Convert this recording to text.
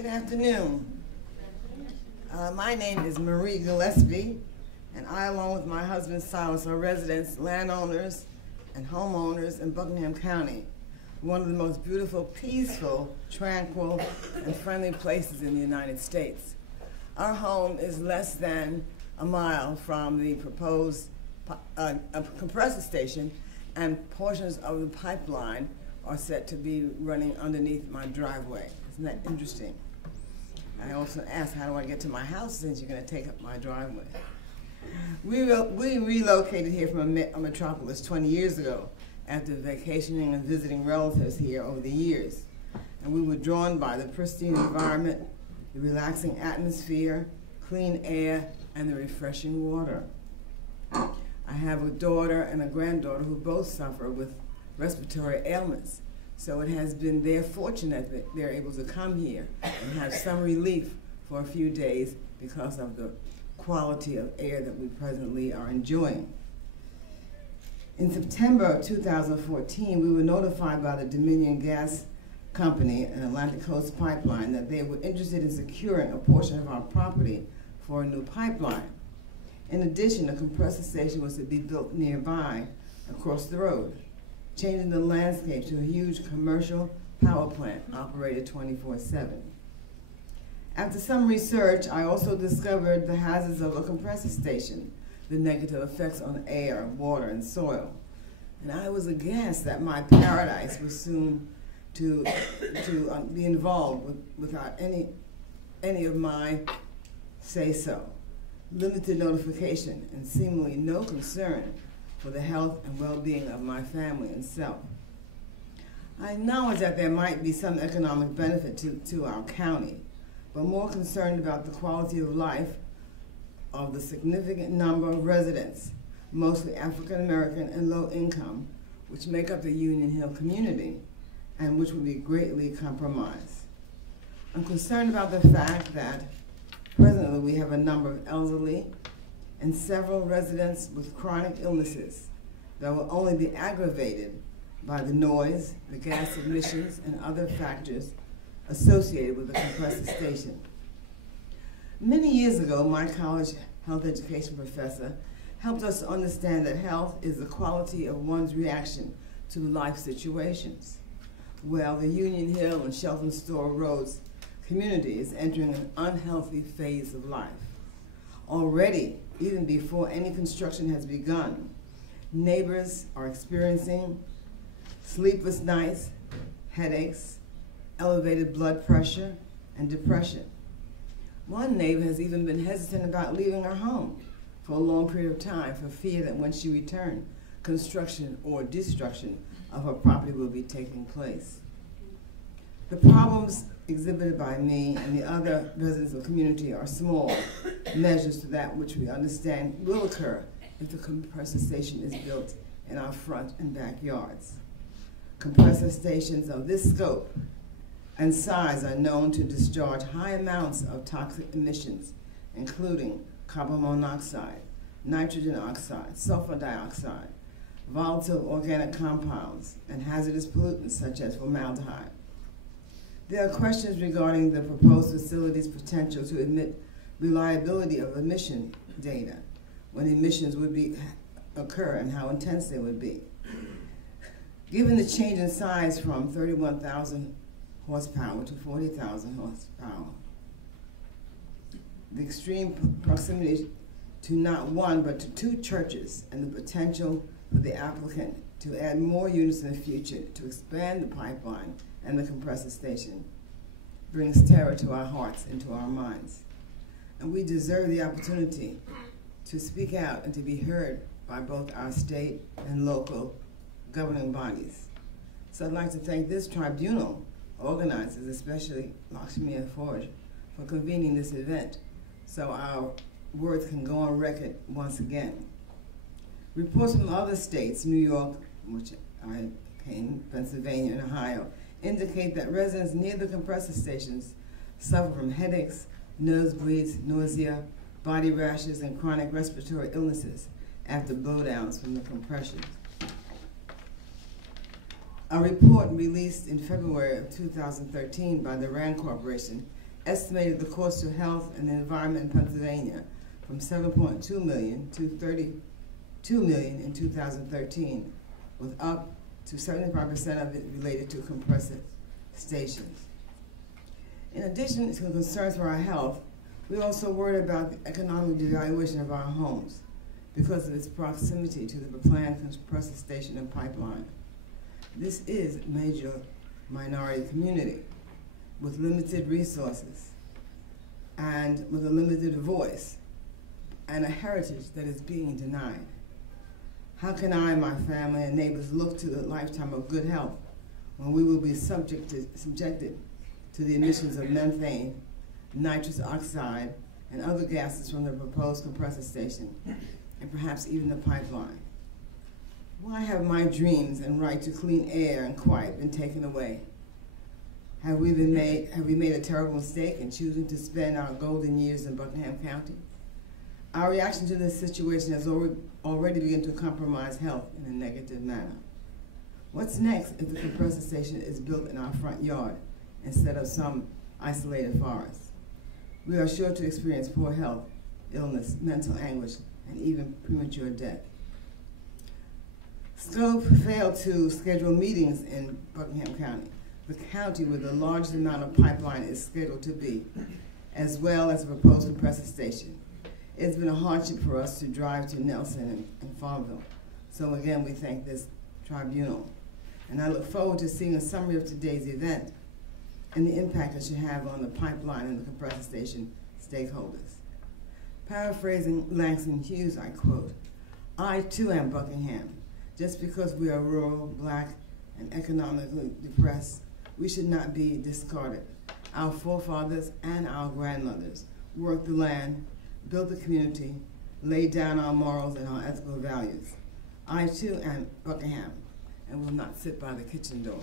Good afternoon. My name is Marie Gillespie, and I, along with my husband Silas, are residents, landowners, and homeowners in Buckingham County, one of the most beautiful, peaceful, tranquil, and friendly places in the United States. Our home is less than a mile from the proposed compressor station, and portions of the pipeline are set to be running underneath my driveway. Isn't that interesting? I also asked, how do I get to my house since you're going to take up my driveway? We relocated here from a metropolis 20 years ago after vacationing and visiting relatives here over the years. And we were drawn by the pristine environment, the relaxing atmosphere, clean air, and the refreshing water. I have a daughter and a granddaughter who both suffer with respiratory ailments. So it has been their fortune that they're able to come here and have some relief for a few days because of the quality of air that we presently are enjoying. In September of 2014, we were notified by the Dominion Gas Company and Atlantic Coast Pipeline that they were interested in securing a portion of our property for a new pipeline. In addition, a compressor station was to be built nearby across the road, changing the landscape to a huge commercial power plant operated 24/7. After some research, I also discovered the hazards of a compressor station, the negative effects on air, water, and soil. And I was aghast that my paradise was soon to be involved without any of my say-so. Limited notification and seemingly no concern for the health and well-being of my family and self. I acknowledge that there might be some economic benefit to our county, but more concerned about the quality of life of the significant number of residents, mostly African American and low income, which make up the Union Hill community and which will be greatly compromised. I'm concerned about the fact that presently we have a number of elderly and several residents with chronic illnesses that will only be aggravated by the noise, the gas emissions, and other factors associated with the compressor station. Many years ago, my college health education professor helped us to understand that health is the quality of one's reaction to life situations. Well, the Union Hill and Shelton Store Roads community is entering an unhealthy phase of life. Already, even before any construction has begun, neighbors are experiencing sleepless nights, headaches, elevated blood pressure, and depression. One neighbor has even been hesitant about leaving her home for a long period of time for fear that when she returned, construction or destruction of her property will be taking place. The problems exhibited by me and the other residents of the community are small measures to that which we understand will occur if the compressor station is built in our front and backyards. Compressor stations of this scope and size are known to discharge high amounts of toxic emissions, including carbon monoxide, nitrogen oxide, sulfur dioxide, volatile organic compounds, and hazardous pollutants such as formaldehyde. There are questions regarding the proposed facility's potential to admit reliability of emission data, when emissions would occur and how intense they would be. Given the change in size from 31,000 horsepower to 40,000 horsepower, the extreme proximity to not one but to two churches, and the potential for the applicant to add more units in the future to expand the pipeline and the compressor station brings terror to our hearts and to our minds. And we deserve the opportunity to speak out and to be heard by both our state and local governing bodies. So I'd like to thank this tribunal organizers, especially Lakshmi and Forge, for convening this event so our words can go on record once again. Reports from other states, New York, which I came, Pennsylvania, and Ohio, indicate that residents near the compressor stations suffer from headaches, nosebleeds, nausea, body rashes, and chronic respiratory illnesses after blowdowns from the compression. A report released in February of 2013 by the RAND Corporation estimated the cost to health and the environment in Pennsylvania from $7.2 million to $32 million in 2013, with up to 75% of it related to compressor stations. In addition to concerns for our health, we also worry about the economic devaluation of our homes because of its proximity to the planned compressor station and pipeline. This is a major minority community with limited resources and with a limited voice and a heritage that is being denied. How can I, my family, and neighbors look to the lifetime of good health when we will be subjected to the emissions of methane, nitrous oxide, and other gases from the proposed compressor station, and perhaps even the pipeline? Why have my dreams and right to clean air and quiet been taken away? Have we made a terrible mistake in choosing to spend our golden years in Buckingham County? Our reaction to this situation has already begun to compromise health in a negative manner. What's next if the compressor station is built in our front yard instead of some isolated forest? We are sure to experience poor health, illness, mental anguish, and even premature death. Scope failed to schedule meetings in Buckingham County, the county where the largest amount of pipeline is scheduled to be, as well as the proposed compressor station. It's been a hardship for us to drive to Nelson and Farmville. So again, we thank this tribunal. And I look forward to seeing a summary of today's event and the impact it should have on the pipeline and the compressor station stakeholders. Paraphrasing Langston Hughes, I quote, "I too am Buckingham. Just because we are rural, black, and economically depressed, we should not be discarded. Our forefathers and our grandmothers worked the land, built the community, laid down our morals and our ethical values. I too am Buckingham and will not sit by the kitchen door."